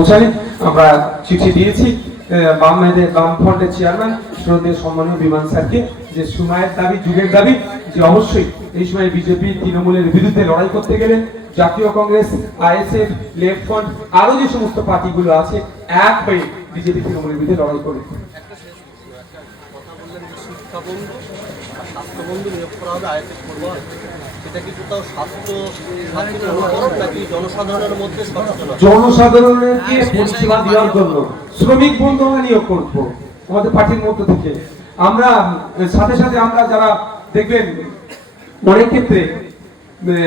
পৌঁছালে আমরা চিঠি দিয়েছি আহ, বাম মেয়েদের বাম ফ্রন্টের চেয়ারম্যান শ্রদ্ধেয় সম্মানীয় বিমান স্যারকে যে সময়ের দাবি যুগের দাবি যে অবশ্যই এই সময় বিজেপি তৃণমূলের বিরুদ্ধে লড়াই করতে গেলে জাতীয় কংগ্রেস আইএসএফ লেফট ফ্রন্ট আরও যে সমস্ত পার্টিগুলো আছে এক হয়ে বিজেপি তৃণমূলের বিরুদ্ধে লড়াই করবে। স্বাস্থ্যবন্ধু নিয়োগ করা হবে সেটা কি কোথাও স্বাস্থ্য জনসাধারণের মধ্যে জন্য? শ্রমিক বন্ধু নিয়োগ আমাদের পার্টির মধ্য থেকে। আমরা, সাথে সাথে আমরা যারা দেখবেন, অনেক ক্ষেত্রে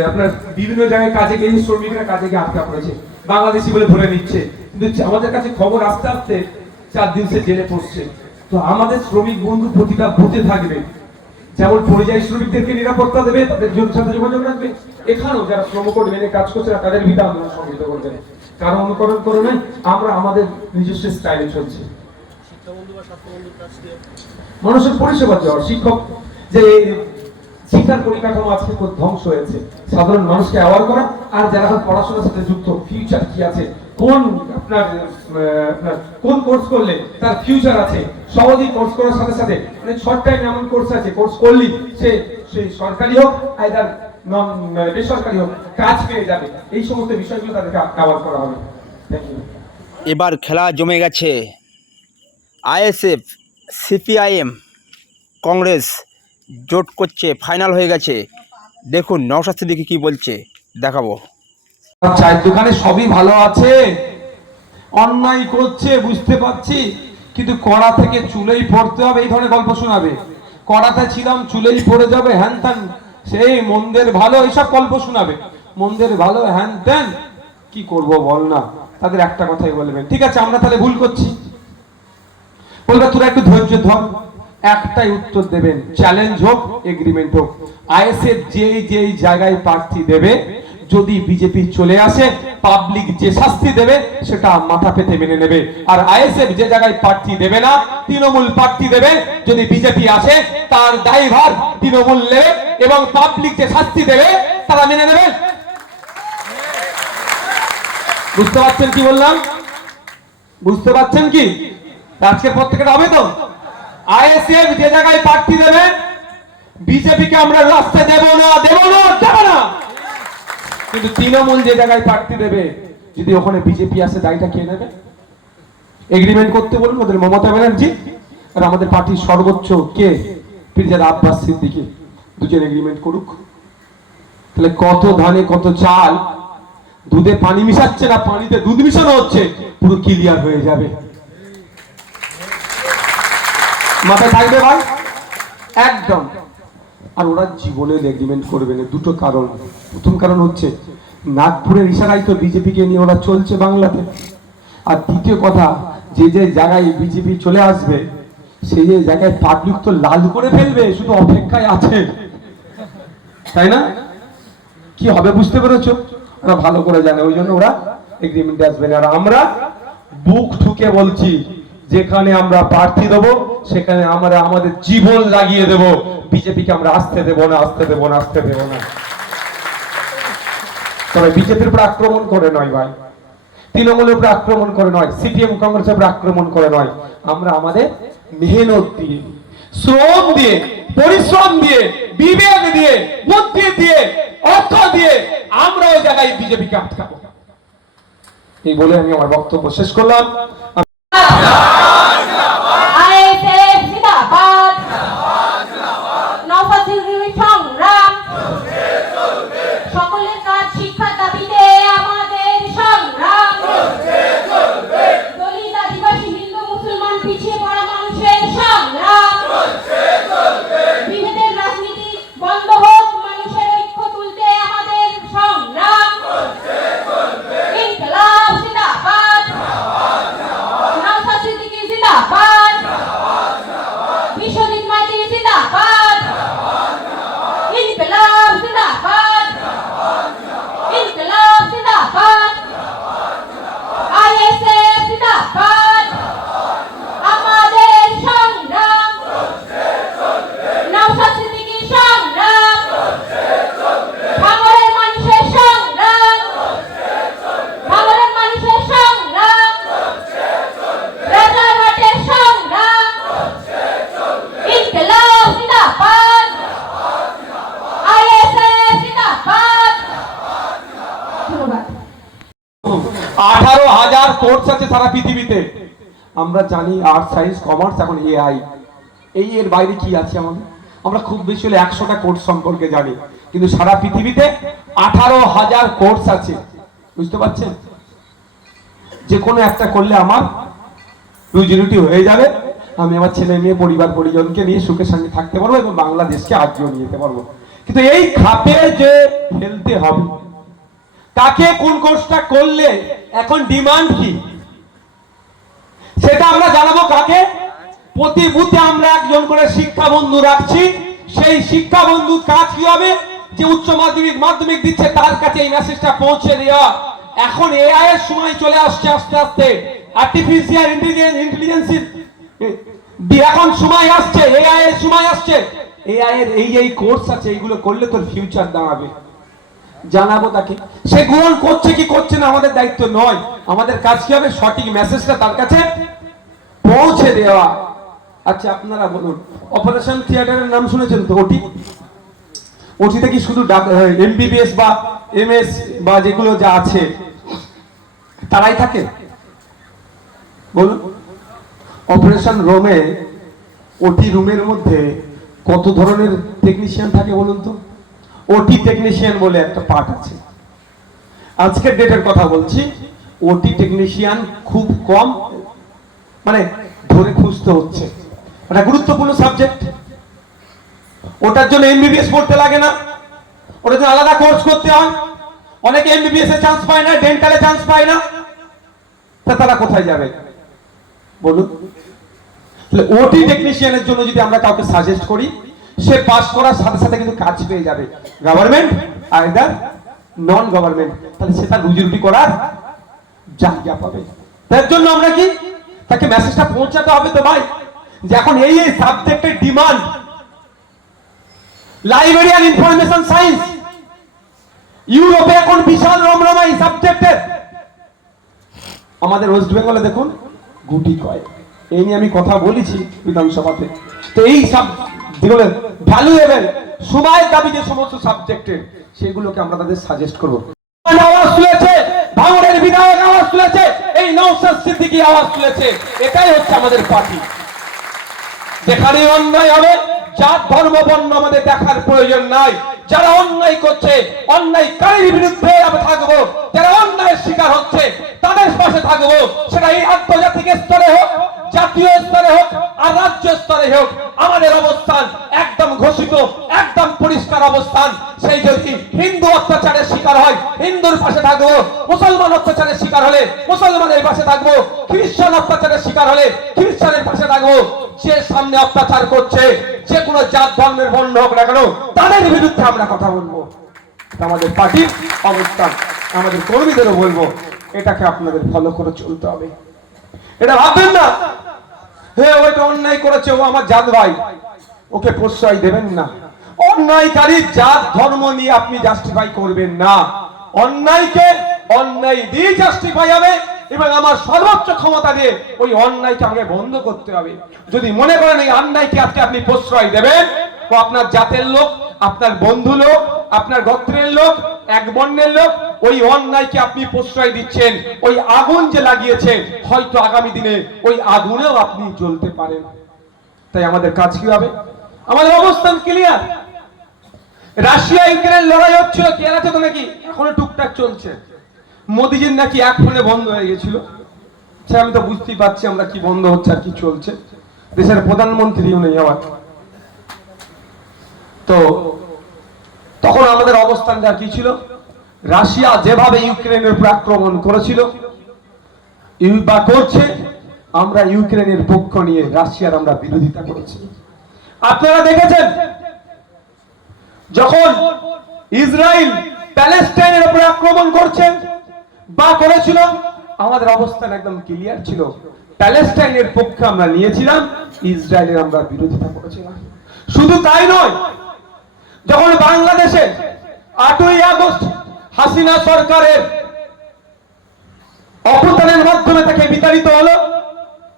আপনার বিভিন্ন জায়গায় কাজে গিয়ে শ্রমিকরা কাজে গিয়ে আটকা পড়েছে। বাংলাদেশি বলে ধরে নিচ্ছে। কিন্তু আমাদের কাছে খবর আসতে আসতে চার দিন সে জেলে পড়ছে তো আমাদের শ্রমিক বন্ধু প্রতিটা বুথে থাকবে। যেমন পরিযায়ী শ্রমিকদেরকে নিরাপত্তা দেবে, তাদের জন- সাথে যোগাযোগ রাখবে। এখানেও যারা শ্রমকোট মেনে কাজ করছে, তাদের বিধা আন্দোলন সংগঠিত করবেন কারণ অনুকরণ করে নাই, আমরা আমাদের নিজস্ব স্টাইলে চলছি। মানুষের পরিষেবা দেওয়া শিক্ষক, যে শিক্ষার পরিকাঠামো আজকে ধ্বংস হয়েছে। সাধারণ মানুষকে অ্যাওয়ার করা, আর যারা পড়াশোনার সাথে যুক্ত ফিউচার কি আছে, কোন আপনার কোন কোর্স করলে তার ফিউচার আছে? সহজেই কোর্স করার সাথে সাথে মানে শর্ট টাইম এমন কোর্স আছে কোর্স করলি সে সেই সরকারি হোক আইদার নন বেসরকারি হোক কাজ পেয়ে যাবে। এই সমস্ত বিষয়গুলো তাদেরকে কভার করা হবে। এবার খেলা জমে গেছে। আইএসএফ সিপিআইএম কংগ্রেস জোট করছে ফাইনাল হয়ে গেছে। দেখুন নওশাদ সিদ্দিকি কী বলছে দেখাবো। চায়ের দোকানে সবই ভালো আছে। অন্যায় করছে, বুঝতে পারছি, কিন্তু কড়া থেকে চুলেই পড়তে হবে, এই ধরনের গল্প শোনাবে। কড়াতে ছিলাম, চুলেই পড়ে যাবে, হ্যান ত্যান। সেই মন্দের ভালো, এইসব গল্প শোনাবে। মন্দের ভালো, হ্যান ত্যান। কি করব বল না, তাদের একটা কথাই বলবেন ঠিক আছে, আমরা তাহলে ভুল করছি। বলবে, তোরা একটু ধৈর্য ধর, একটাই উত্তর দেবেন। চ্যালেঞ্জ হোক, এগ্রিমেন্ট হোক। আইএসএফ যেই যেই জায়গায় প্রার্থী দেবে যদি বিজেপি চলে আসে পাবলিক যে শাস্তি দেবে, সেটা মাথা পেতে মেনে নেবে। আর আইএসএফ যে জায়গায় প্রার্থী দেবে না, তৃণমূল প্রার্থী দেবে, যদি বিজেপি আসে, তার দায়ভার তৃণমূল নেবে এবং পাবলিক যে শাস্তি দেবে, তারা মেনে নেবে। বুঝতে পারছেন কি বললাম? বুঝতে পারছেন কি? আজকের পর থেকে হবে তো? আইএসএফ যে জায়গায় প্রার্থী দেবে, বিজেপিকে আমরা রাস্তায় দেব না দেব না দেব না। কিন্তু তৃণমূল যে জায়গায় প্রার্থী দেবে, যদি ওখানে বিজেপি আসে দায়টা কে নেবে? এগ্রিমেন্ট করতে বলুন ওদের মমতা ব্যানার্জি আর আমাদের পার্টির সর্বোচ্চ কে? পিরজাদ আব্বাস সিদ্দিকি। দুজন এগ্রিমেন্ট করুক। তাহলে কত ধানে কত চাল? দুধে পানি মিশাচ্ছে না পানিতে দুধ মিশানো হচ্ছে? পুরো ক্লিয়ার হয়ে যাবে। মাথায় থাকবে ভাই? একদম। আর ওরা জীবনে এগ্রিমেন্ট করবে না, দুটো কারণ। প্রথম কারণ হচ্ছে, নাগপুরের ইশারায় তো বিজেপিকে নিয়ে ওরা চলছে বাংলাতে। আর দ্বিতীয় কথা, যে যে জায়গায় বিজেপি চলে আসবে, সেই যে জায়গায় পাবলিক তো লাল করে ফেলবে, শুধু অপেক্ষায় আছে। তাই না? কি হবে বুঝতে পেরেছ? ওরা ভালো করে জানে, ওই জন্য ওরা এগ্রিমেন্টে আসবে না। আর আমরা বুক ঠুকে বলছি যেখানে আমরা প্রার্থী দেবো, সেখানে আমরা আমাদের জীবন লাগিয়ে দেব। বিজেপিকে আমরা আসতে দেব না, আসতে দেব না, আসতে দেব না। তবে বিজেপির উপর আক্রমণ করে নয় ভাই। তৃণমূলের উপর আক্রমণ করে নয়, সিপিএম কংগ্রেসের উপর আক্রমণ করে নয়। আমরা আমাদের মেহনত দিয়ে, শ্রম দিয়ে, পরিশ্রম দিয়ে, বিবেক দিয়ে, বুদ্ধি দিয়ে, অর্থ দিয়ে আমরা ওই জায়গায় বিজেপিকে আটকাবো। এই বলে আমি আমার বক্তব্য শেষ করলাম। আঠারো হাজার কোর্স আছে সারা পৃথিবীতে। আমরা জানি আর্টস সায়েন্স কমার্স এখন এআই এই এর বাইরে কি আছে আমাদের? আমরা খুব বেশি হলে একশোটা কোর্স সম্পর্কে জানি। কিন্তু সারা পৃথিবীতে আঠারো হাজার কোর্স আছে। বুঝতে পারছেন? যে কোনো একটা করলে আমার রুজি রুটি হয়ে যাবে। আমি আমার ছেলে মেয়ে, পরিবার, পরিজনকে নিয়ে সুখের সঙ্গে থাকতে পারব এবং বাংলাদেশকে আগিয়ে নিয়ে যেতে পারব। কিন্তু এই খাপে যে ফেলতে হবে তাকে কোন কোর্সটা করলে এখন ডিমান্ড কি? সেটা আমরা জানাব কাকে? প্রতি বুথে আমরা একজন করে শিক্ষা বন্ধু রাখছি। সেই শিক্ষা বন্ধু কাজ কি হবে? যে উচ্চ মাধ্যমিক মাধ্যমিক দিচ্ছে, তার কাছে এই মেসেজটা পৌঁছে দেওয়া। এখন এআই এর সময় চলে আসছে আস্তে আস্তে। আর্টিফিশিয়াল ইন্টেলিজেন্স ইন্টেলিজেন্সির এখন সময় আসছে এআই এর সময় আসছে। এআই এর এই এই কোর্স আছে, এইগুলো করলে তোর ফিউচার দাঁড়াবে। জানাব তাকে। সে গ্রহণ করছে কি করছে না আমাদের দায়িত্ব নয়। আমাদের কাজ কি হবে? সঠিক মেসেজটা তার কাছে পৌঁছে দেওয়া। আচ্ছা আপনারা বলুন অপারেশন থিয়েটারের নাম শুনেছেন তো, ওটি? ওটিতে কি শুধু এমবিবিএস বা এমএস বা যেগুলো যা আছে, তারাই থাকে? বলুন অপারেশন রুমে ওটি রুমের মধ্যে কত ধরনের টেকনিশিয়ান থাকে বলুন তো? ওটি টেকনিশিয়ান বলে একটা পার্ট আছে। আজকের ডেটের কথা বলছি ওটি টেকনিশিয়ান খুব কম মানে ধরে খুঁজতে হচ্ছে। এটা গুরুত্বপূর্ণ সাবজেক্ট ওটার জন্য এমবিবিএস পড়তে লাগে না। ওটার জন্য আলাদা কোর্স করতে হয়। অনেকে এমবিবিএস এ চান্স পায় না ডেন্টালে চান্স পায় না। তা তারা কোথায় যাবে? বলুন। ওটি টেকনিশিয়ানের জন্য যদি আমরা কাউকে সাজেস্ট করি সে পাস করার সাথে সাথে কিন্তু কাজ পেয়ে যাবে। গভর্নমেন্ট আইদার নন গভর্নমেন্ট তাহলে সে তার রুজি রুটি করার জায়গা পাবে। তার জন্য আমরা কি? তাকে মেসেজটা পৌঁছাতে হবে তো ভাই, যে এখন এই এই সাবজেক্টের ডিমান্ড লাইব্রেরিয়ান ইনফরমেশন সায়েন্স ইউরোপে এখন বিশাল রমরমা এই সাবজেক্টের আমাদের ওয়েস্ট বেঙ্গলে দেখুন, গুটি কয় এই নিয়ে আমি কথা বলেছি বিধানসভাতে। তো এই সব যেগুলো ভ্যালুয়েবল সময়ের দাবি যে সমস্ত সাবজেক্টের সেগুলোকে আমরা তাদের সাজেস্ট করব। আওয়াজ তুলেছে? ভাঙড়ের বিধায়ক আওয়াজ তুলেছে? এই নৌসাদ সিদ্দিকী আওয়াজ তুলেছে। এটাই হচ্ছে আমাদের পার্টি যেখানে অন্যায় হবে জাত ধর্ম বর্ণ আমাদের দেখার প্রয়োজন নাই। যারা অন্যায় করছে, অন্যায় অন্যায়কারীর বিরুদ্ধে আমরা থাকব। যারা অন্যায়ের শিকার হচ্ছে, তাদের পাশে থাকব। সেটা এই আন্তর্জাতিক স্তরে হোক জাতীয় স্তরে হোক আর রাজ্য স্তরে হোক, আমাদের অবস্থান একদম ঘোষিত, একদম পরিষ্কার অবস্থান। সেই যদি হিন্দু অত্যাচারের শিকার হয়, হিন্দুর পাশে থাকব, মুসলমান অত্যাচারের শিকার হলে মুসলমানের পাশে থাকব, খ্রিস্টান অত্যাচারের শিকার হলে খ্রিস্টানের পাশে থাকব। যে সামনে অত্যাচার করছে, যে কোনো জাত, ধর্মের বর্ণ হোক না কেন, তাদের বিরুদ্ধে আমরা কথা বলব। আমাদের পার্টির অবস্থান, আমাদের কর্মীদেরও বলব, এটাকে আপনাদের ফলো করে চলতে হবে। এটা ভাববেন না হে, ওইটা অন্যায় করেছে, ও আমার জাত ভাই। ওকে প্রশ্রয় দেবেন না। অন্যায়কারী জাত ধর্ম নিয়ে আপনি জাস্টিফাই করবেন না। অন্যায়কে অন্যায় দিয়ে জাস্টিফাই হবে এবং আমার সর্বোচ্চ ক্ষমতা দিয়ে ওই অন্যায়কে আমাকে বন্ধ করতে হবে। যদি মনে করেন এই অন্যায়কে আজকে আপনি প্রশ্রয় দেবেন তো আপনার জাতের লোক, আপনার বন্ধু লোক, আপনার গোত্রের লোক, এক বর্ণের লোক ওই অন্যায়কে আপনি প্রশ্রয় দিচ্ছেন, ওই আগুন যে লাগিয়েছেন, হয়তো আগামী দিনে ওই আগুনেও আপনি জ্বলতে পারেন। তাই আমাদের কাজ কি হবে? আমাদের অবস্থান ক্লিয়ার রাশিয়া, ইউক্রেন লড়াই হচ্ছিল কেনা তো নাকি? এখনও টুকটাক চলছে। মোদিজির নাকি এক ফোনে বন্ধ হয়ে গেছিল। সে আমি তো বুঝতেই পারছি আমরা কি বন্ধ হচ্ছে আর কি চলছে। দেশের প্রধানমন্ত্রীও নেই আবার। তো তখন আমাদের অবস্থানটা কি ছিল? রাশিয়া যেভাবে ইউক্রেনের উপর আক্রমণ করেছিল বা করছে, আমরা ইউক্রেনের পক্ষ নিয়ে রাশিয়ার আমরা বিরোধিতা করেছি। আপনারা দেখেছেন, যখন ইসরায়েল প্যালেস্টাইনের উপর আক্রমণ করছে বা করেছিল, আমাদের অবস্থান একদম ক্লিয়ার ছিল। প্যালেস্টাইনের পক্ষে আমরা নিয়েছিলাম, ইসরায়েলের আমরা বিরোধিতা করেছিলাম। শুধু তাই নয়, যখন বাংলাদেশে আটই আগস্ট হাসিনা সরকারের অপতনের মাধ্যমে তাকে বিতাড়িত হলো।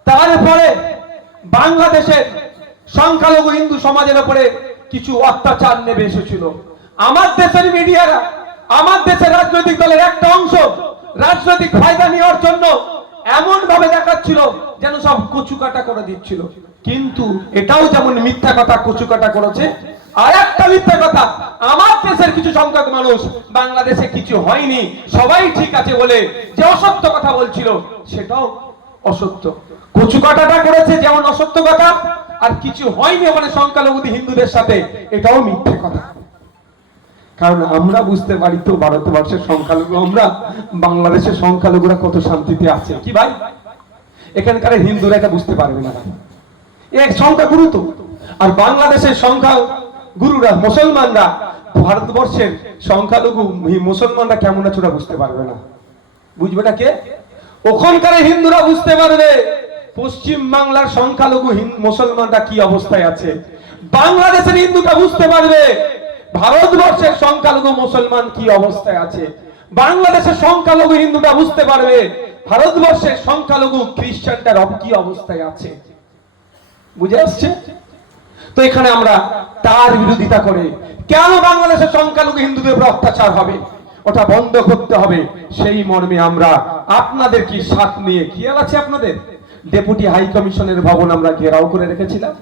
তারপরে বাংলাদেশের সংখ্যালঘু হিন্দু সমাজের উপরে কিছু অত্যাচার নেমে এসেছিল। আমার দেশের মিডিয়ারা, আমার দেশের রাজনৈতিক দলের একটা অংশ রাজনৈতিক ফায়দা নেওয়ার জন্য এমন ভাবে দেখাচ্ছিল যেন সব কচু কাটা করে দিচ্ছিল। কিন্তু এটাও যেমন মিথ্যা কথা কচু কাটা করেছে আর একটা মিথ্যা কথা আমার দেশের কিছু সংখ্যক মানুষ, বাংলাদেশে কিছু হয়নি, সবাই ঠিক আছে বলে যে অসত্য কথা বলছিল, সেটাও অসত্য। কচু কাটাটা করেছে যেমন অসত্য কথা, আর কিছু হয়নি ওখানে সংখ্যালঘু হিন্দুদের সাথে, এটাও মিথ্যে কথা। কারণ আমরা বুঝতে পারি তো, ভারতবর্ষের সংখ্যালঘু, আমরা বাংলাদেশের সংখ্যালঘুরা কত শান্তিতে আছে। কি ভাই? এখানকার হিন্দুরা এটা বুঝতে পারবে না এক সংখ্যা গুরু তো। আর বাংলাদেশের সংখ্যা গুরুরা মুসলমানরা ভারতবর্ষের সংখ্যালঘু মুসলমানরা কেমন আছে ওরা বুঝতে পারবে না। বুঝবে না কে? ওখানকার হিন্দুরা বুঝতে পারবে। পশ্চিম বাংলার সংখ্যালঘু মুসলমানরা কি অবস্থায় আছে। বাংলাদেশের হিন্দুটা বুঝতে পারবে। ভারতবর্ষের সংখ্যালঘু মুসলমান কি অবস্থায় আছে। বাংলাদেশের সংখ্যালঘু হিন্দুটা বুঝতে পারবে। ভারতবর্ষের সংখ্যালঘু খ্রিস্টানটার কি অবস্থায় আছে। বুঝে আসছে? তো এখানে আমরা তার বিরোধিতা করে কেন বাংলাদেশের সংখ্যালঘু হিন্দুদের উপর অত্যাচার হবে? ওটা বন্ধ করতে হবে। সেই মর্মে আমরা আপনাদের কি সাথ নিয়ে খেয়াল আছে আপনাদের? ডেপুটি হাই কমিশনের ভবন আমরা ঘেরাও করে রেখেছিলাম।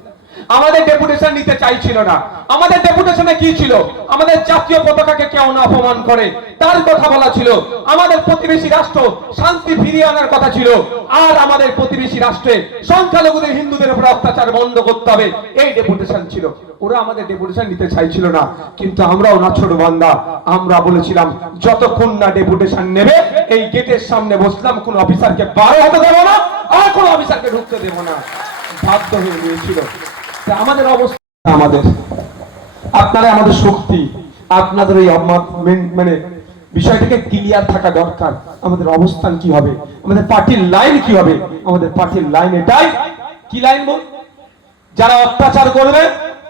আমাদের ডেপুটেশন নিতে চাইছিল না। আমাদের ডেপুটেশনে কি ছিল? আমাদের জাতীয় পতাকাকে কেউ না অপমান করে। তার কথা বলা ছিল, আমাদের প্রতিবেশী রাষ্ট্র শান্তি ফিরিয়ে আনার কথা ছিল। আর আমাদের প্রতিবেশী রাষ্ট্রে সংখ্যালঘুদের, হিন্দুদের উপর অত্যাচার বন্ধ করতে হবে। এই ডেপুটেশন ছিল। ওরা আমাদের ডেপুটেশন নিতে চাইছিল না। কিন্তু আমরাও না ছোট বান্দা। আমরা বলেছিলাম, যতক্ষণ না ডেপুটেশন নেবে, এই গেটের সামনে বসলাম, কোন অফিসারকে বারো হতে দেবো না, আর কোন অফিসারকে ঢুকতে দেবো না। বাধ্য হয়ে নিয়েছিল। তা আমাদের অবস্থা আমাদের। আপনারা আমাদের শক্তি, আপনাদের এই মানে বিষয়টাকে ক্লিয়ার থাকা দরকার। আমাদের অবস্থান কি হবে? আমাদের পার্টির লাইন কি হবে? আমাদের পার্টির লাইন এটাই। কি লাইন বল? যারা অত্যাচার করবে,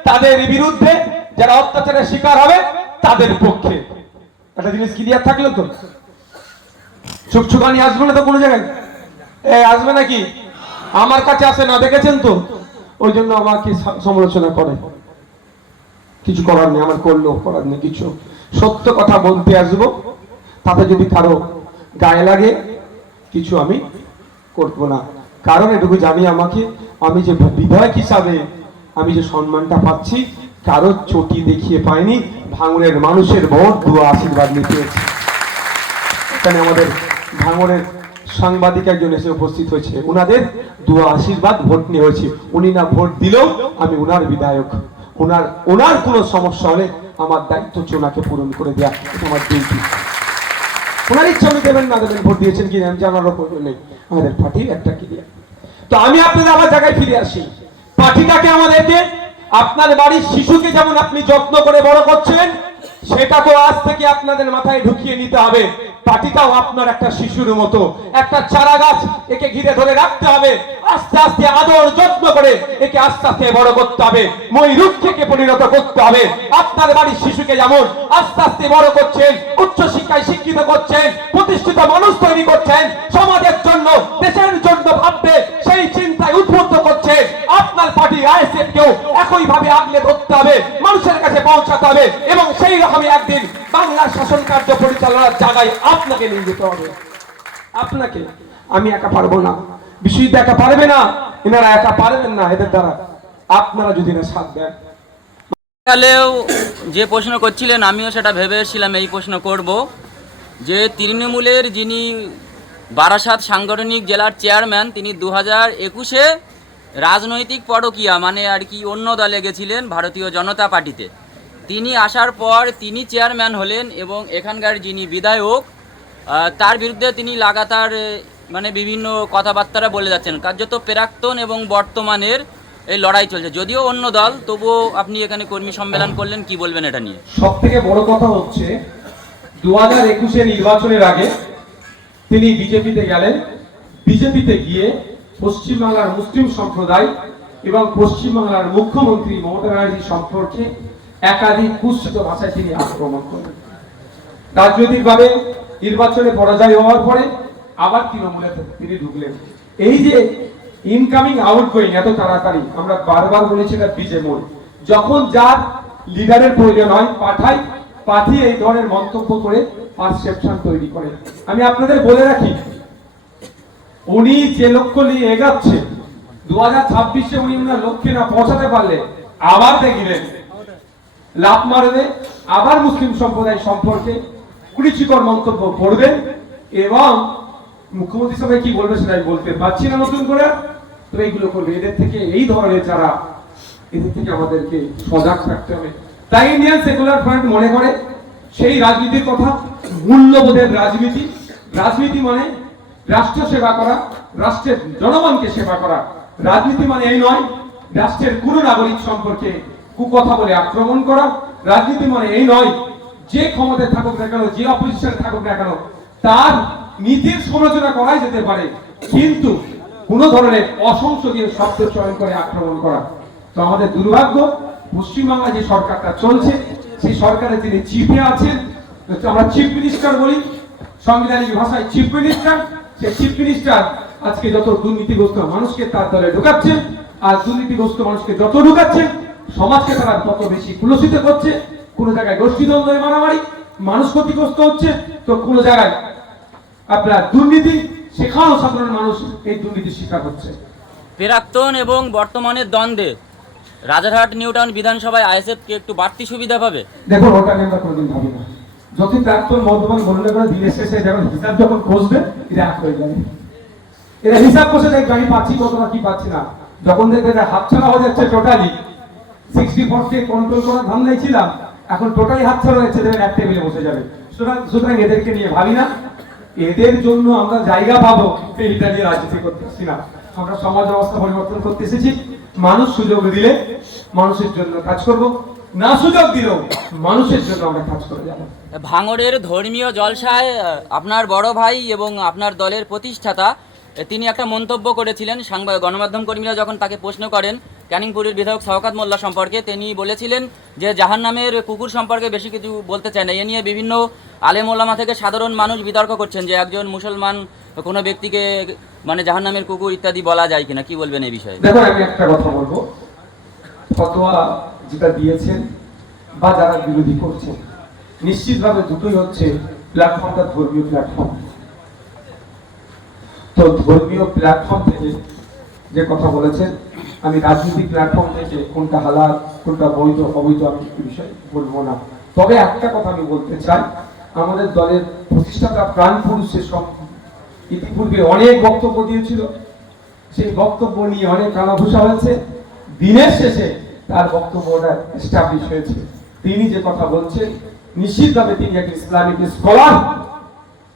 তাদের বিরুদ্ধে যারা অত্যাচারের শিকার হবে, তাদের পক্ষে। একটা জিনিস ক্লিয়ার থাকল তো? চুকচুকানি আসবে না তো কোনো জায়গায়? আসবে নাকি? আমার কাছে আসে না দেখেছেন তো? ওই জন্য আমাকে সমালোচনা করে। কিছু করার নেই, আমার করলেও করার নেই কিছু। সত্য কথা বলতে আসব, তাতে যদি কারও গায়ে লাগে, কিছু আমি করব না। কারণ এটুকু জানি আমাকে, আমি যে বিধায়ক হিসাবে আমি যে সম্মানটা পাচ্ছি, কারও চটি দেখিয়ে পাইনি, ভাঙনের মানুষের ভোট দুয়া আশীর্বাদ নিতে। এখানে আমাদের ভাঙনের সাংবাদিক একজন এসে উপস্থিত হয়েছে। ওনাদের দুয়া আশীর্বাদ, ভোট নিয়ে হয়েছে। উনি না ভোট দিলেও আমি ওনার বিধায়ক। ওনার ওনার কোনো সমস্যা হলে আমার দায়িত্ব হচ্ছে ওনাকে পূরণ করে দেওয়া এটা আমার ডিউটি ওনার ইচ্ছা উনি দেবেন না, দেবেন, ভোট দিয়েছেন কি আমি জানার ওপর নেই। আমাদের পার্টির একটা ক্লিয়ার তো আমি আপনাদের আমার জায়গায় ফিরে আসি। পার্টিটাকে আমাদেরকে, আপনার বাড়ির শিশুকে যেমন আপনি যত্ন করে বড় করছেন সেটা তো আজ থেকে আপনাদের মাথায় ঢুকিয়ে নিতে হবে। পার্টিটাও আপনার একটা শিশুর মতো। একটা চারা গাছ একে ঘিরে ধরে রাখতে হবে। আস্তে আস্তে আদর যত্ন করে একে আস্তে আস্তে বড় করতে হবে। ময়ূর থেকে পরিণত করতে হবে। আপনার বাড়ির শিশুকে যেমন আস্তে আস্তে বড় করছেন, উচ্চ শিক্ষায় শিক্ষিত করছেন, প্রতিষ্ঠিত মানুষ তৈরি করছেন, সমাজের জন্য, দেশের জন্য ভাববে, সেই চিন্তায় উদ্বুদ্ধ করছে। আপনার পার্টি আইএসএফ কেও একই ভাবে আগলে ধরতে হবে, মানুষের কাছে পৌঁছাতে হবে এবং সেই রকমই একদিন বাংলার শাসন কার্য পরিচালনার জায়গায় আপনাকে নিয়ে যেতে হবে। আপনাকে। আমি একা পারব না। বিশ্বজিৎ একা পারবে না। এনারা একা পারবেন না এদের দ্বারা। আপনারা যদি না সাথ দেন। কালেও যে প্রশ্ন করছিলেন, আমিও সেটা ভেবে এসেছিলাম, এই প্রশ্ন করব। যে তৃণমূলের যিনি বারাসাত সাংগঠনিক জেলার চেয়ারম্যান, তিনি দু হাজার একুশে রাজনৈতিক পরকিয়া মানে আর কি অন্য দলে গেছিলেন ভারতীয় জনতা পার্টিতে। তিনি আসার পর তিনি চেয়ারম্যান হলেন এবং এখানকার যিনি বিধায়ক তার বিরুদ্ধে তিনি লাগাতার মানে বিভিন্ন কথাবার্তারা বলে যাচ্ছেন। কার্যত প্রাক্তন এবং বর্তমানের এই লড়াই চলছে। যদিও অন্য দল, তবুও আপনি এখানে কর্মী সম্মেলন করলেন, কি বলবেন এটা নিয়ে? সব থেকে বড় কথা হচ্ছে দু হাজার একুশে নির্বাচনের আগে তিনি বিজেপিতে গেলেন। বিজেপিতে গিয়ে পশ্চিমবাংলার মুসলিম সম্প্রদায় এবং পশ্চিমবাংলার মুখ্যমন্ত্রী মমতা ব্যানার্জি সম্পর্কে একাধিক কুৎসিত ভাষায় তিনি আক্রমণ করলেন। রাজনৈতিকভাবে নির্বাচনে পরাজয় হওয়ার পরে আবার তৃণমূলে তিনি ঢুকলেন। এই যে ইনকামিং আউটগোয়িং এত তাড়াতাড়ি, আমরা বারবার বলেছি এটা বিজে মোড়। যখন যার লিডারের প্রয়োজন হয় পাঠাই পাঠিয়ে এই ধরনের মন্তব্য করে পারসেপশন তৈরি করে। আমি আপনাদের বলে রাখি, উনি যে লক্ষ্য নিয়ে এগাচ্ছে দু হাজার ছাব্বিশে উনি উনার লক্ষ্যে না পৌঁছাতে পারলে, আবার দেখিলেন। লাভ মারবে আবার মুসলিম সম্প্রদায় সম্পর্কে কুরুচিকর মন্তব্য করবেন এবং মুখ্যমন্ত্রী সবাই কি বলবে সেটা বলতে পারছি না নতুন করে তো এইগুলো করবে। এদের থেকে এই ধরনের যারা, এদের থেকে আমাদেরকে সজাগ থাকতে হবে। তাই ইন্ডিয়ান সেকুলার ফ্রন্ট মনে করে সেই রাজনীতির কথা, মূল্যবোধের রাজনীতি। রাজনীতি মানে রাষ্ট্র সেবা করা, রাষ্ট্রের জনগণকে সেবা করা। রাজনীতি মানে এই নয়, রাষ্ট্রের কোনো নাগরিক সম্পর্কে কুকথা বলে আক্রমণ করা। রাজনীতি মানে এই নয় যে ক্ষমতায় থাকুক না কেন, যে অপোজিশনে থাকুক না কেন, তার নীতির সমালোচনা করাই যেতে পারে। কিন্তু কোন ধরনের অসংসদীয় শব্দ চয়ন করে আক্রমণ করা। তো আমাদের দুর্ভাগ্য পশ্চিমবাংলা যে সরকারটা চলছে, সেই সরকারে যিনি চিফে আছেন আমরা চিফ মিনিস্টার বলি, সাংবিধানিক ভাষায় চিফ মিনিস্টার, সেই চিফ মিনিস্টার আজকে যত দুর্নীতিগ্রস্ত মানুষকে তার দলে ঢুকাচ্ছে, আর দুর্নীতিগ্রস্ত মানুষকে যত ঢুকাচ্ছে, সমাজকে তারা তত বেশি কুলসিত করছে। কোন জায়গায় গোষ্ঠীদ্বন্দ্ব মারামারি মানুষ ক্ষতিগ্রস্ত হচ্ছে তো কোন জায়গায় আপনার দুর্নীতি সেখানেও সাধারণ মানুষ এই দুর্নীতির শিকার হচ্ছে। প্রাক্তন এবং বর্তমানের দ্বন্দ্বে। রাজারহাট নিউটাউন বিধানসভায় আইএসএফকে একটু বাড়তি সুবিধা পাবে? দেখুন ওটা আমরা কোনোদিন ভাবি না। যতই প্রাক্তন মদ্যপান বললে করে দিনের শেষে যখন হিসাব যখন কষবে এটা এক হয়ে যাবে। এরা হিসাব কষে দেখবে আমি পাচ্ছি কত না কি পাচ্ছি না। যখন দেখবে হাতছাড়া হয়ে যাচ্ছে টোটালি সিক্সটি ফোরকে কন্ট্রোল করার ধান্দায় ছিলাম এখন টোটালি হাতছাড়া হয়েছে দেখবেন এক টেবিলে বসে যাবে। সুতরাং সুতরাং এদেরকে নিয়ে ভাবি না। এদের জন্য আমরা জায়গা পাবো এইটা নিয়ে রাজনীতি করতেছি না। আমরা সমাজ ব্যবস্থা পরিবর্তন করতে এসেছি। মানুষ সুযোগ দিলে মানুষের জন্য কাজ করব। না সুযোগ দিলেও মানুষের জন্য আমরা কাজ করে যাব। ভাঙড়ের ধর্মীয় জলসায় আপনার বড় ভাই এবং আপনার দলের প্রতিষ্ঠাতা তিনি একটা মন্তব্য করেছিলেন সাংবাদিক গণমাধ্যম কর্মীরা যখন তাকে প্রশ্ন করেন ক্যানিংপুরের বিধায়ক শওকাত মোল্লা সম্পর্কে তিনি বলেছিলেন যে জাহান নামের কুকুর সম্পর্কে বেশি কিছু বলতে চায় না। এ নিয়ে বিভিন্ন আলেমোল্লামা থেকে সাধারণ মানুষ বিতর্ক করছেন যে একজন মুসলমান কোনো ব্যক্তিকে মানে জাহান নামের কুকুর ইত্যাদি বলা যায় কিনা। কি বলবেন এই বিষয়ে? আমি একটা কথা বলব। ফতোয়া যেটা দিয়েছেন বা যারা বিরোধী করছেন, নিশ্চিতভাবে দুটোই হচ্ছে প্ল্যাটফর্মটা ধর্মীয় প্ল্যাটফর্ম তো ধর্মীয় প্ল্যাটফর্ম থেকে যে কথা বলেছেন, আমি রাজনৈতিক প্ল্যাটফর্ম থেকে কোনটা হালাল, কোনটা বৈধ, অবৈধ আমি বিষয়ে বলব না। তবে একটা কথা আমি বলতে চাই, আমাদের দলের প্রতিষ্ঠাতা প্রাণ পুরুষের সব ইতিপূর্বে অনেক বক্তব্য দিয়েছিল। সেই বক্তব্য নিয়ে অনেক কানাঘুষা হয়েছে। দিনের শেষে তার বক্তব্যটা এস্টাবলিশ হয়েছে। তিনি যে কথা বলছেন, নিশ্চিতভাবে তিনি একজন ইসলামিক স্কলার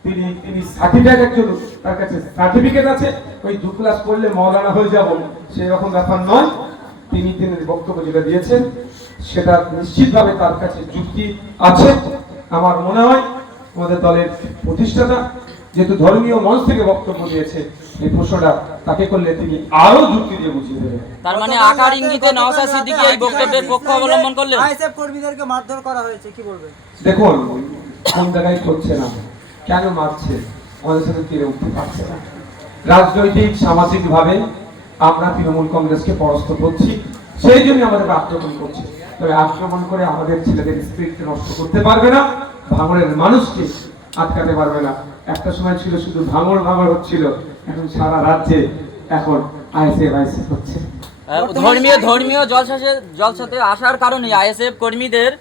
তিনি তিনি সার্টিফিকেট একজন তার কাছে সার্টিফিকেট আছে। ওই দু ক্লাস পড়লে মৌলানা হয়ে যাব। সেই রকম ব্যাপার নয়। তিনি তিনি বক্তব্য যেটা দিয়েছেন সেটা নিশ্চিতভাবে তার কাছে যুক্তি আছে। আমার মনে হয় আমাদের দলের প্রতিষ্ঠাতা যেহেতু ধর্মীয় মঞ্চ থেকে বক্তব্য দিয়েছে এই প্রশ্নটা তাকে করলে তিনি আরও যুক্তি দিয়ে বুঝিয়ে দেবেন। তার মানে আকার ইঙ্গিতে সিদ্দিকী এই বক্তব্যের পক্ষ অবলম্বন করলেন? আইএসএফ কর্মীদেরকে মারধর করা হয়েছে কি বলবেন? দেখুন কোন জায়গায় করছে না। কেন মারছে? আমাদের সাথে তীরে উঠতে পারছে না। রাজনৈতিক সামাজিক ভাবে আমরা তৃণমূল কংগ্রেসকে পরাস্ত করছি, সেই জন্য আমাদের আক্রমণ করছে। তবে আক্রমণ করে আমাদের ছেলেদের স্পিরিটকে নষ্ট করতে পারবে না, ভাঙড়ের মানুষকে আটকাতে পারবে না। একটা সময় ছিল শুধু ভাঙড় ভাঙড় হচ্ছিল, এখন সারা রাজ্যে এখন আইসিএফ আইসিএফ হচ্ছে। ধর্মীয় ধর্মীয় জলসাতে জলসাতে আসার কারণে আইএসএফ কর্মীদের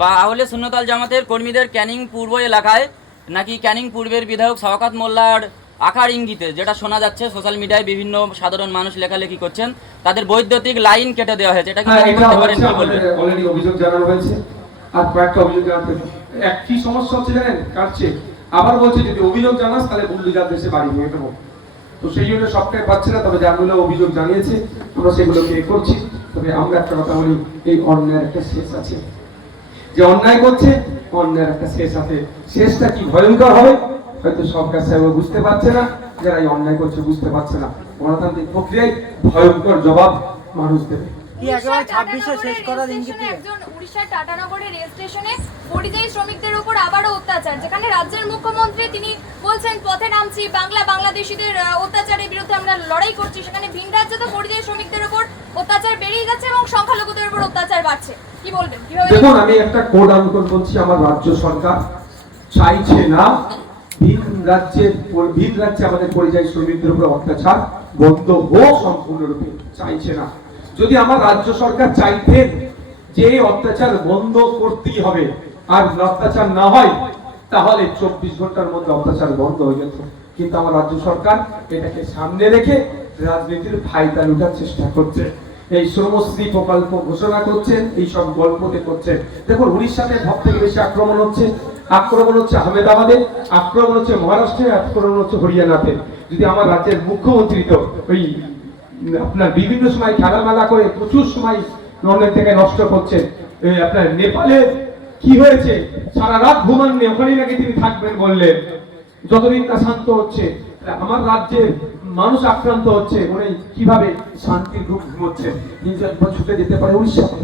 বা আহলে সুন্নতাল জামাতের কর্মীদের ক্যানিং পূর্ব এলাকায় নাকি ক্যানিং পূর্বের বিধায়ক শওকাত মোল্লার আকার ইঙ্গিতে যেটা শোনা যাচ্ছে সোশ্যাল মিডিয়ায় বিভিন্ন সাধারণ মানুষ লেখালেখি করছেন তাদের বৈদ্যুতিক লাইন কেটে দেওয়া হয়েছে এটা কি হ্যাঁ, আপনি এটা বলতে পারেন কি বলবেন আমাদের অভিযোগ জানানো হয়েছে। আর কয়েকটা অভিযোগ জানাতে একই সমস্যা হচ্ছে জানেন? কাটছে। আবার বলছে যদি অভিযোগ জানাস তাহলে বুল্ডুজার দেশে বাড়ি নিয়ে দেবো তো সেই জন্য সবটাই পাচ্ছে না তবে যাগুলো অভিযোগ জানিয়েছে। আমরা সেগুলোকে করছি। তবে আমরা একটা কথা বলি এই অন্যায়ের একটা শেষ আছে। যে অন্যায় করছে অন্যায়ের একটা শেষ আছে। শেষটা কি ভয়ঙ্কর হবে? হয়তো সরকার সাহেব বুঝতে পারছে না, যারা এই অন্যায় করছে বুঝতে পারছে না। গণতান্ত্রিক প্রক্রিয়ায় ভয়ঙ্কর জবাব মানুষ দেবে। কি একেবারে উড়িষ্যার ছাব্বিশে টাটানগরের শেষ করার রেল ইঙ্গিত একজন উড়িষ্যার টাটানগরের রেল স্টেশনে পরিযায়ী শ্রমিকদের উপর আবারও অত্যাচার যেখানে রাজ্যের মুখ্যমন্ত্রী তিনি বলছেন পথে নামছি বাংলা বাংলাদেশিদের অত্যাচারের বিরুদ্ধে আমরা লড়াই করছি। সেখানে ভিন রাজ্যে তো পরিযায়ী শ্রমিকদের উপর অত্যাচার বেড়েই যাচ্ছে এবং সংখ্যালঘুদের উপর অত্যাচার বাড়ছে। কি বলবেন? কীভাবে দেখুন আমি একটা কোড বলছি আমার রাজ্য সরকার। চাইছে না ভিন রাজ্যের ভিন রাজ্যে আমাদের পরিযায়ী শ্রমিকদের উপর অত্যাচার বন্ধ হোক সম্পূর্ণরূপে। চাইছে না। যদি আমার রাজ্য সরকার চাইতেন যে অত্যাচার বন্ধ করতেই হবে আর অত্যাচার না হয়, তাহলে চব্বিশ ঘণ্টার মধ্যে অত্যাচার বন্ধ হয়ে যেত। কিন্তু আমার রাজ্য সরকার এটাকে সামনে রেখে রাজনীতির ফায়দা লুটার চেষ্টা করছে। এই শ্রমশ্রী প্রকল্প ঘোষণা করছেন, এই সব গল্পতে করছেন। দেখুন উড়িষ্যাতে সব থেকে বেশি আক্রমণ হচ্ছে। আক্রমণ হচ্ছে আহমেদাবাদে, আক্রমণ হচ্ছে মহারাষ্ট্রে, আক্রমণ হচ্ছে হরিয়ানাতে। যদি আমার রাজ্যের মুখ্যমন্ত্রী তো ওই আপনার বিভিন্ন সময় খেলামেলা করে প্রচুর সময় অনেক থেকে নষ্ট করছেন। আপনার নেপালে কি হয়েছে? সারা রাত ঘুমাননি, ওখানেই নাকি তিনি থাকবেন বললেন। যতদিন না শান্ত হচ্ছে আমার রাজ্যের মানুষ আক্রান্ত হচ্ছে উনি কীভাবে শান্তির ঘুম ঘুমোচ্ছেন কিন্তু একবার ছুটে যেতে পারে উড়িষ্যাতে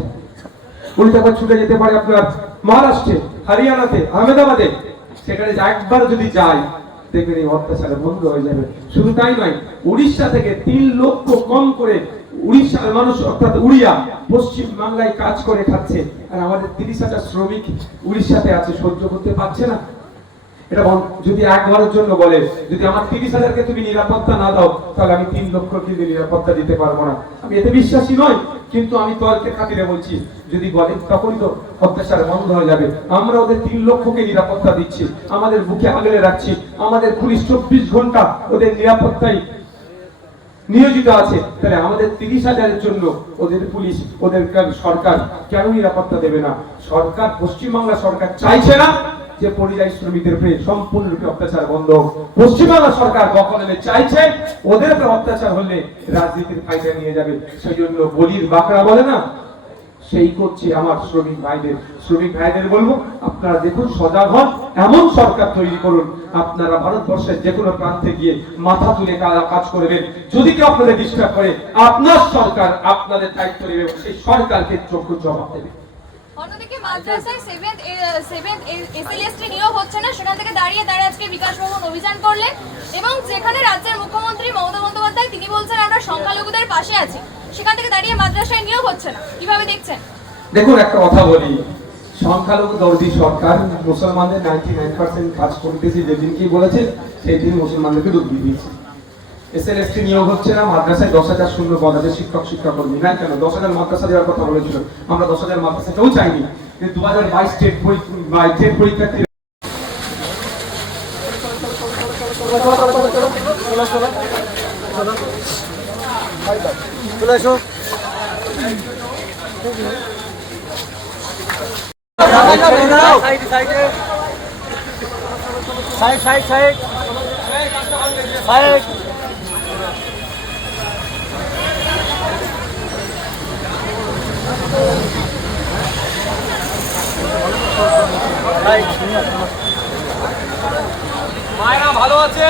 উল্টো একবার ছুটে যেতে পারে আপনার মহারাষ্ট্রে, হরিয়ানাতে, আহমেদাবাদে। সেখানে একবার যদি যায় দেখবেন এই অত্যাচার বন্ধ হয়ে যাবে। শুধু তাই নয়, উড়িষ্যা থেকে তিন লক্ষ কম করে উড়িষ্যার মানুষ, অর্থাৎ উড়িয়া, পশ্চিম বাংলায় কাজ করে খাচ্ছে, আর আমাদের তিরিশ হাজার শ্রমিক উড়িষ্যাতে আছে, সহ্য করতে পারছে না। এটা যদি একবারের জন্য বলে, যদি আমার তিরিশ হাজারকে তুমি নিরাপত্তা না দাও, তাহলে আমি তিন লক্ষ কিন্তু নিরাপত্তা দিতে পারব না। আমি এতে বিশ্বাসী নয় কিন্তু আমি তর্কের খাতিরে বলছি, যদি বলে তখনই তো অত্যাচার বন্ধ হয়ে যাবে। আমরা ওদের তিন লক্ষকে নিরাপত্তা দিচ্ছি, আমাদের বুকে আগলে রাখছি, আমাদের পুলিশ চব্বিশ ঘণ্টা ওদের নিরাপত্তায় নিয়োজিত আছে। তাহলে আমাদের তিরিশ হাজারের জন্য ওদের পুলিশ, ওদের সরকার কেন নিরাপত্তা দেবে না? সরকার, পশ্চিমবাংলা সরকার চাইছে না যে পরিযায়ী শ্রমিকদের উপরে সম্পূর্ণরূপে অত্যাচার বন্ধ। পশ্চিমবাংলা সরকার দখলে চাইছে? ওদের উপরে অত্যাচার হলে রাজনীতির ফায়দা নিয়ে যাবে। সেই জন্য বলির বাঁকড়া বলে না? সেই করছে আমার শ্রমিক ভাইদের। শ্রমিক ভাইদের বলব, আপনারা দেখুন, সজাগ হন। এমন সরকার তৈরি করুন। আপনারা ভারতবর্ষের যে কোনো প্রান্তে গিয়ে মাথা তুলে কাজ করবেন? যদি কেউ আপনাদের ডিস্টার্ব করে, আপনার সরকার আপনাদের দায়িত্ব নেবে সেই সরকারকে যোগ্য জবাব দেবে। মাদ্রাসায় সেভেন্থ সেভেন্থ এসএলএসটি নিয়োগ হচ্ছে না, সেখান থেকে দাঁড়িয়ে আজকে অভিযান করলেন এবং যেখানে রাজ্যের মুখ্যমন্ত্রী মমতা বন্দ্যোপাধ্যায়, তিনি বলছেন, আমরা সংখ্যালঘুদের পাশে আছি। সেখান থেকে দাঁড়িয়ে মাদ্রাসায় নিয়োগ হচ্ছে না। দেখছেন? দেখুন, একটা কথা বলি। সংখ্যালঘু দর্দি সরকার মুসলমানদের নাইনটি নাইন পার্সেন্ট কাজ করতেছে, যেদিন কি বলেছে সেই দিন মুসলমানদেরকে ডুবিয়ে দিয়েছে। এসএলএসটি নিয়োগ হচ্ছে না, মাদ্রাসায় দশ হাজার শূন্য পদ আছে শিক্ষক শিক্ষা কর্মী না কেন? দশ হাজার মাদ্রাসা দেওয়ার কথা বলেছিল। আমরা দশ হাজার মাদ্রাসা কেউ চাইনি। কিন্তু দু হাজার বাইশ স্টেট স্টেট পরীক্ষার্থী চলে সাইড মায়েরা ভালো আছে।